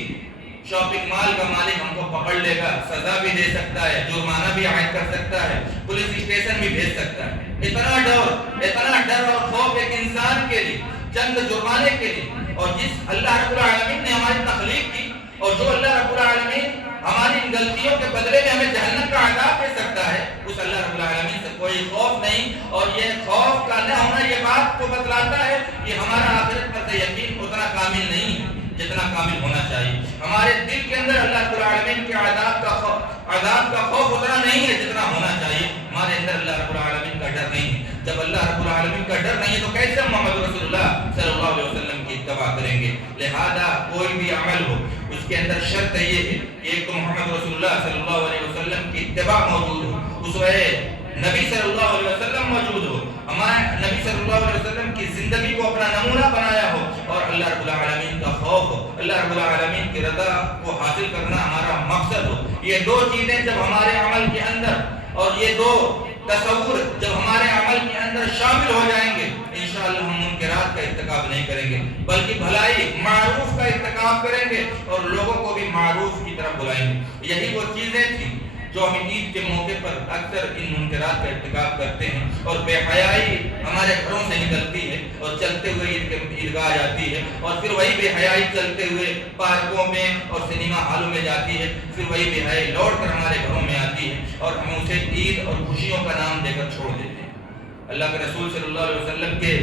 شاپنگ مال کا مالک ہم کو پکڑ لے گا، سزا بھی دے سکتا ہے، جرمانہ بھی عائد کر سکتا ہے، پولیس اسٹیشن بھی بھیج سکتا ہے. اتنا ڈر اور خوف ایک انسان کے لیے، چند جرمانے کے لیے. اور جس اللہ رب العالمین نے ہماری تخلیق کی اور جو اللہ رب العالمین ہماری ان غلطیوں کے بدلے میں ہمیں جہنم کا عذاب دے سکتا ہے، اس اللہ رب العالمین سے کوئی خوف نہیں. اور یہ خوف کا نہ ہونا یہ بات کو بتلاتا ہے کہ ہمارا آخرت پر یقین اتنا کامل نہیں ہے جتنا کامل ہونا چاہیے. ہمارے دل کے اندر اللہ رب العالمین کے عذاب کا خوف اتنا نہیں ہے جتنا ہونا چاہیے. ہمارے اندر اللہ رب العالمین کا ڈر نہیں ہے. جب اللہ رب العالمین کا ڈر نہیں ہے تو کیسے ہم محمد رسول اللہ صلی اللہ علیہ وسلم کی اتباع کریں گے؟ لہذا کوئی بھی عمل ہو اس کے اندر شرط یہ ہے کہ ایک تو محمد رسول اللہ صلی اللہ علیہ وسلم کی اتباع موجود ہو، اسوہ نبی صلی اللہ علیہ وسلم موجود ہو، ہمارے نبی صلی اللہ علیہ وسلم کی زندگی کو اپنا نمونہ بنایا ہو، اور اللہ رب العالمین کا خوف ہو، اللہ رب العالمین کی رضا کو حاصل کرنا ہمارا مقصد ہو. یہ دو چیزیں جب ہمارے عمل کے اندر اور یہ دو تصور جب ہمارے عمل کے اندر شامل ہو جائیں گے، انشاءاللہ ہم منکرات کا ارتکاب نہیں کریں گے بلکہ بھلائی معروف کا ارتکاب کریں گے اور لوگوں کو بھی معروف کی طرف بلائیں گے. یہی وہ چیزیں تھیں جو ہم عید کے موقع پر اکثر ان منکرات کا ارتکاب کرتے ہیں، اور بے حیائی ہمارے گھروں سے نکلتی ہے اور چلتے ہوئے عیدگاہ جاتی ہے، اور پھر وہی بے حیائی چلتے ہوئے پارکوں میں اور سنیما ہالوں میں جاتی ہے، پھر وہی بے حیائی لوٹ کر ہمارے گھروں میں آتی ہے اور ہم اسے عید اور خوشیوں کا نام دے کر چھوڑ دیتے ہیں. اللہ کے رسول صلی اللہ علیہ وسلم کے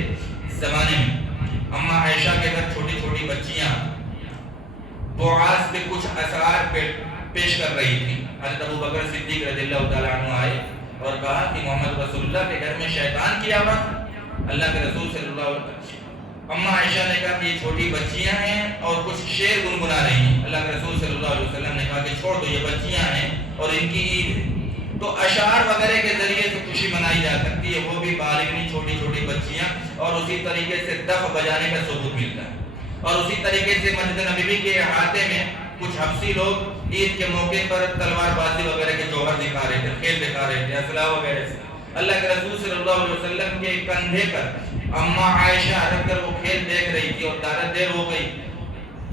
زمانے میں اماں عائشہ کے گھر چھوٹی چھوٹی بچیاں بعاث کے کچھ اثرات پیش کر رہی تھی. حضرت ابو بکر صدیق رضی اللہ تعالیٰ عنہ آئے اور کہا کہ محمد رسول اللہ کے گھر میں شیطان کی آمد. اللہ کے رسول صلی اللہ علیہ وسلم اماں عائشہ نے کہا کہ یہ چھوٹی بچیاں ہیں اور کچھ شعر گنگنا رہی ہیں. اللہ کے رسول صلی اللہ علیہ وسلم نے کہا کہ چھوڑ دو، یہ بچیاں ہیں اور ان کی عید ہے، تو اشعار وغیرہ کے ذریعے سے خوشی منائی جا سکتی ہے، وہ بھی بالغ نہیں، چھوٹی چھوٹی بچیاں. اور اسی طریقے سے دف بجانے کا ثبوت ملتا ہے. اور اسی طریقے سے مسجد نبوی کے احاطے میں کچھ حبشی لوگ عید کے موقع پر تلوار بازی وغیرہ کے جوہر دکھا رہے تھے، کھیل دکھا رہے تھے، اسلحہ وغیرہ سے. اللہ کے رسول صلی اللہ علیہ وسلم کے کندھے پر اماں عائشہ رکھ کر وہ کھیل دیکھ رہی تھی اور دارت دیر ہو گئی.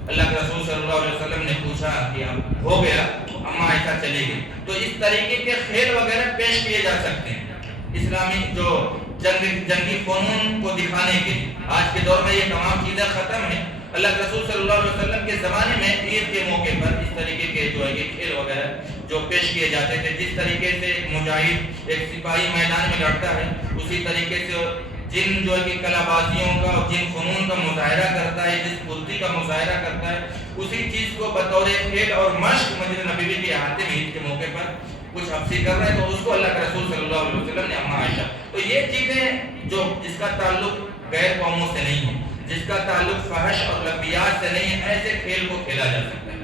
اللہ کے رسول صلی اللہ علیہ وسلم نے پوچھا کہ اب ہو گیا؟ اماں عائشہ چلی گئی. تو اس طریقے کے کھیل وغیرہ پیش کیے جا سکتے ہیں اسلامی جو جنگی فنون کو دکھانے کے لیے. آج کے دور میں یہ تمام چیزیں ختم ہیں. اللہ کے رسول صلی اللہ علیہ وسلم کے زمانے میں عید کے موقع پر اس طریقے کے جو ہے کھیل وغیرہ جو پیش کیے جاتے تھے. جس طریقے سے ایک مجاہد ایک سپاہی میدان میں لڑتا ہے، اسی طریقے سے جن جو ہے کہ کلا بازیوں کا اور جن فنون کا مظاہرہ کرتا ہے، جس بُدھی کا مظاہرہ کرتا ہے، اسی چیز کو بطور کھیل اور مشق مسجد نبوی کے احاطے میں عید کے موقع پر کچھ حبشی کر رہے ہیں، تو اس کو اللہ کے رسول صلی اللہ علیہ وسلم نے اماں عائشہ. تو یہ چیزیں جو جس کا تعلق غیر قوموں سے نہیں ہے، جس کا تعلق فحش اور لغویات سے نہیں ہے، ایسے کھیل کو کھیلا جا سکتا ہے.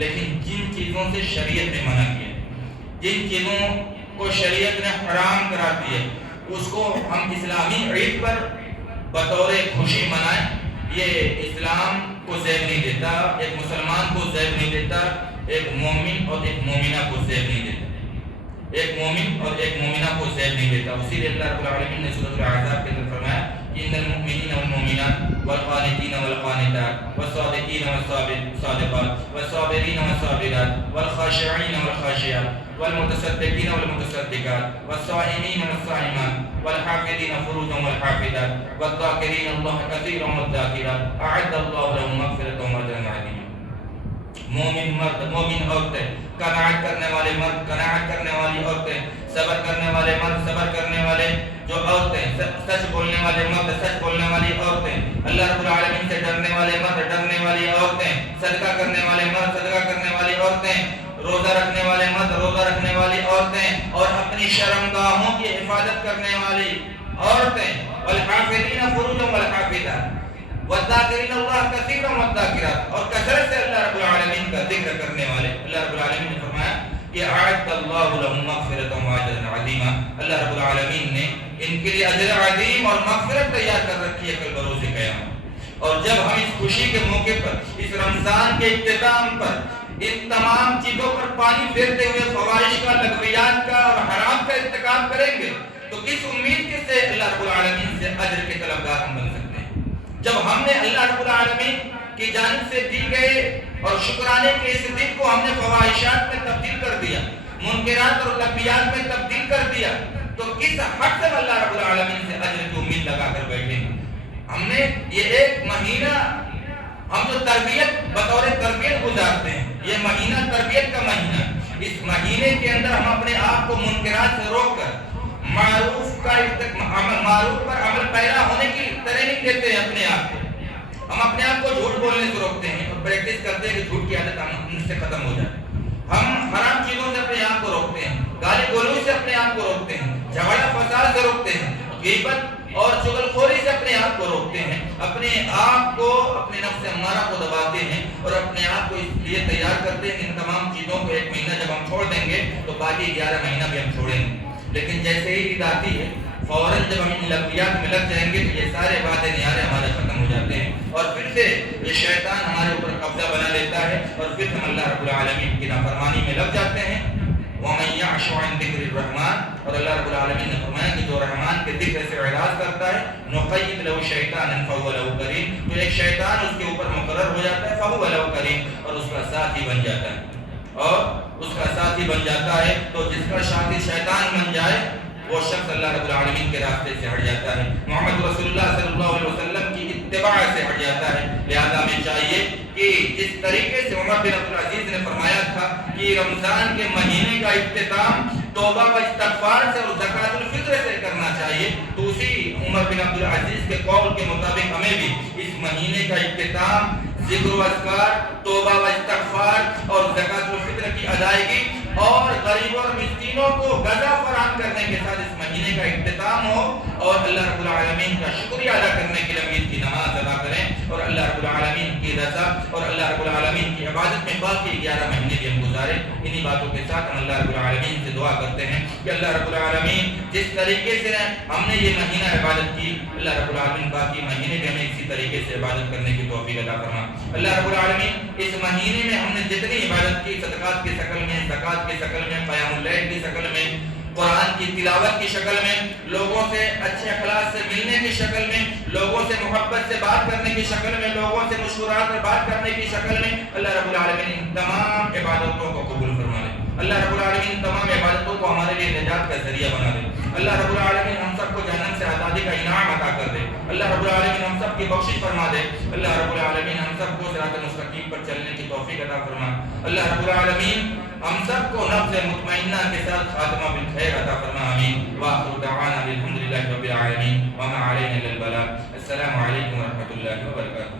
لیکن جن چیزوں سے شریعت نے منع کیا، جن چیزوں کو شریعت نے حرام کرا دی ہے، اس کو ہم اسلامی عید پر بطور خوشی منائیں، یہ اسلام کو زیب نہیں دیتا، ایک مسلمان کو زیب نہیں دیتا، ایک مومن اور ایک مومنہ کو زیب نہیں دیتا، ایک مومن اور ایک مومنہ کو زیب نہیں دیتا۔ اسی لیے اللہ رب العالمین نے سورۃ الاحزاب کے اندر فرمایا ان المؤمنین والمؤمنات والقانتین والقانتات والصادقین والصادقات والصابرین والصابرات والخاشعین والخاشعات والمتصدقین والمتصدقات والصائمین والصائمات والحافظین فروجا والحافظات والذاکرین اللہ کثیرا والذاکرات اعد اللہ لهم مغفرۃ واجرا عظیما۔ مومن مرد، مومن عورتیں، قناعت کرنے والے مرد، قناعت کرنے والی عورتیں، صبر کرنے والے مرد، صبر کرنے والے جو عورتیں، سچ بولنے والے مرد، سچ بولنے والی عورتیں، اللہ رب العالمین سے ڈرنے والے مرد، ڈرنے والی عورتیں، صدقہ کرنے والے مرد، صدقہ کرنے والی عورتیں، روزہ رکھنے والے مرد، روزہ رکھنے والی عورتیں، اور اپنی شرمگاہوں کی حفاظت کرنے والی عورتیں، والحافظین فروجا والحافظات والذاکرین اللہ کثیرا والذاکرات، اور کثرت سے اللہ رب العالمین کا ذکر کرنے والے۔ اللہ رب العالمین نے فرمایا کہ اعد اللہ لهم مغفرۃ واجرا عظیما، اللہ رب العالمین نے ان کے لیے اجر عظیم اور مغفرت تیار کر رکھی ہے کل بروز قیامت۔ اور جب ہم اس خوشی کے موقع پر، اس رمضان کے اختتام پر، ان تمام چیزوں پر پانی پھیرتے ہوئے فواحش کا، لغویات کا اور حرام کا ارتکاب کریں گے تو کس امید کے سے اللہ رب العالمین سے اجر کے طلبگار ہم بن سکتے ہیں؟ جب ہم نے اللہ رب العالمین کی جانب سے دی گئے اور شکرانے کے اس دن کو ہم نے فواحشات میں تبدیل کر دیا، منکرات اور لغویات میں تبدیل کر دیا، تو کس حد تک اللہ رب العالمین سے اجر کی امید لگا کر بیٹھے ہیں؟ ہم نے یہ ایک مہینہ ہم جو تربیت بطور تربیت گزارتے ہیں، یہ مہینہ تربیت کا مہینہ، اس مہینے کے اندر ہم اپنے آپ کو منکرات سے روک کر معروف پر عمل پیرا ہونے کی ٹریننگ دیتے ہیں اپنے آپ کو۔ ہم اپنے آپ کو جھوٹ بولنے سے روکتے ہیں اور پریکٹس کرتے ہیں کہ جھوٹ کی عادت ہم سے ختم ہو جائے۔ ہم حرام چیزوں سے اپنے آپ کو روکتے ہیں، گالی گلوچ سے اپنے آپ کو روکتے ہیں، جھگڑا فساد سے روکتے ہیں، غیبت اور چغل خوری سے اپنے آپ کو روکتے ہیں، اپنے آپ کو، اپنے نفس امارہ کو دباتے ہیں اور اپنے آپ کو اس لیے تیار کرتے ہیں کہ ان تمام چیزوں کو ایک مہینہ جب ہم چھوڑ دیں گے تو باقی 11 مہینہ بھی ہم چھوڑیں گے۔ لیکن جیسے ہی عید آتی ہے فوراً جب ہم ان لغویات میں لگ جائیں گے تو یہ سارے وعدے نیارے ہمارے ختم ہو جاتے ہیں اور پھر سے یہ شیطان ہمارے اوپر قبضہ بنا لیتا ہے اور پھر ہم اللہ رب العالمین کی نافرمانی میں لگ جاتے ہیں۔ وَمَن يَعْشُ عَن ذِكْرِ الرَّحْمَنِ، اور اللہ رب العالمین نے فرمایا کہ جو رحمان کے ذکر سے اعراض کرتا ہے، نُقَيِّضْ لَهُ شَيْطَانًا فَهُوَ لَهُ قَرِينٌ، تو ایک شیطان اس کے اوپر مقرر ہو جاتا ہے، فَهُوَ لَهُ قَرِينٌ، اور اس کا ساتھی بن جاتا ہے، اور اس کا ساتھی بن جاتا ہے۔ تو جس کا ساتھی شیطان بن جائے وہ شخص اللہ رب العالمین کے راستے سے ہٹ جاتا ہے، محمد رسول اللہ صلی اللہ علیہ وسلم کی اتباع سے ہٹ جاتا ہے۔ لہذا ہمیں چاہیے کہ جس طریقے سے عمر بن عبدالعزیز نے فرمایا تھا کہ رمضان کے مہینے کا اختتام توبہ و استغفار سے اور زکوٰۃ الفطر سے کرنا چاہیے، تو اسی عمر بن عبدالعزیز کے قول کے مطابق ہمیں بھی اس مہینے کا اختتام ذکر و اذکار، توبہ و استغفار اور زکوٰۃ الفطر کی ادائیگی اور غریبوں اور مسکینوں کو غذا فراہم کرنے کے ساتھ اس مہینے کا اختتام ہو، اور اللہ رب العالمین کا شکریہ ادا کرنے کے لیے عید کی نماز ادا کریں اور اللہ رب العالمین کی رضا اور اللہ رب العالمین کی عبادت میں باقی 11 مہینے بھی ہم گزاریں۔ انہی باتوں کے ساتھ ہم اللہ رب العالمین سے دعا کرتے ہیں کہ اللہ رب العالمین جس طریقے سے ہم نے یہ مہینہ عبادت کی، اللہ رب العالمین باقی مہینے بھی ہمیں اسی طریقے سے عبادت کرنے کی توفیق عطا فرما۔ اللہ رب العالمین اس مہینے میں ہم نے جتنی عبادت کی، صدقات کی شکل میں، زکوٰۃ کی شکل میں، قیام اللیل کی شکل میں، قرآن کی تلاوت کی شکل میں، لوگوں سے اچھے اخلاق سے ملنے کی شکل میں، لوگوں سے محبت سے بات کرنے کی شکل میں، لوگوں سے مشورات اور بات کرنے کی شکل میں، اللہ رب العالمین ان تمام عبادتوں کو قبول فرما لے۔ اللہ رب العالمین تمام عبادتوں کو ہمارے لیے نجات کا ذریعہ بنا دے۔ اللہ رب العالمین ہم سب کو جہنم سے آزادی کا انعام عطا کر دے۔ اللہ رب العالمین ہم سب کی بخشش فرما دے۔ اللہ رب العالمین ہم سب کو صراط مستقیم پر چلنے کی توفیق عطا فرما۔ اللہ رب العالمین ہم سب کو نفس مطمئنہ کے ساتھ خاتمہ بالخیر عطا فرما، آمین۔ وآخر دعوانا الحمدللہ رب العالمین وما علینا الا البلاغ۔ السلام علیکم ورحمۃ اللہ وبرکاتہ۔